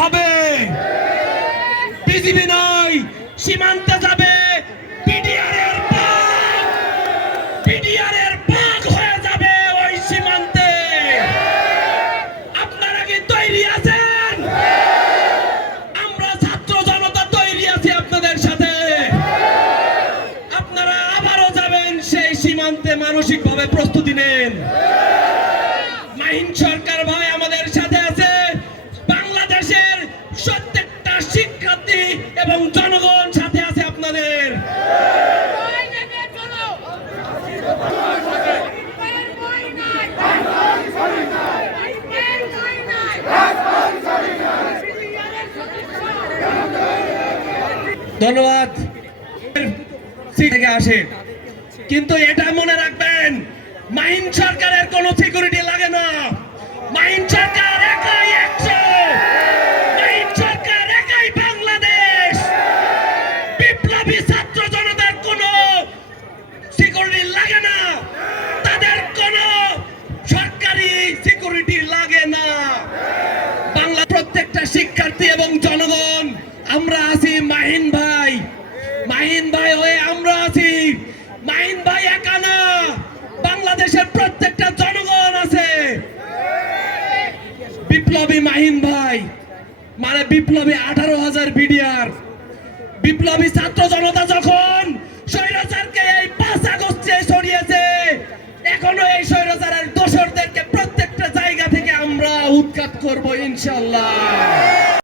হবে। বিজিবি নয়, সীমান্তে যাবে বিডিআরের পাক হয়ে যাবে ওই সীমান্তে। আপনারা কি তৈরি আছেন? আমরা ছাত্র জনতা তৈরি আছি আপনাদের সাথে। আপনারা আবারও যাবেন সেই সীমান্তে, মানসিকভাবে প্রস্তুতি নেন। মাহিন সরকার ভাই আমাদের সাথে আছে। বাংলাদেশের প্রত্যেকটা শিক্ষার্থী এবং জনগণ সাথে আছে আপনাদের। ধন্যবাদ। থেকে আসে, কিন্তু এটা মনে রাখবেন, মাহিন সরকারের কোনো সিকিউরিটি লাগে না। মাহিন সরকার একাই 100, মাহিন সরকার একাই বাংলাদেশ। বিপ্লবী ছাত্র জনতার কোনো সিকিউরিটি লাগে না, তাদের কোনো সরকারি সিকিউরিটি লাগে না। বাংলা প্রত্যেকটা শিক্ষার্থী এবং জনগণ আমরা আছি। মাহিন ভাই হয়ে আমরা আছি। মাহিন ভাই একা না, বাংলাদেশের প্রত্যেকটা জনগণ আছে। বিপ্লবী মাহিন ভাই মানে বিপ্লবী 18,000 বিডিআর। বিপ্লবী ছাত্র জনতা যখন স্বৈরাচারকে এই 5 আগস্টে সরিয়েছে, এখনো এই স্বৈরাচারের দোসরদেরকে প্রত্যেকটা জায়গা থেকে আমরা উৎখাত করব ইনশাআল্লাহ।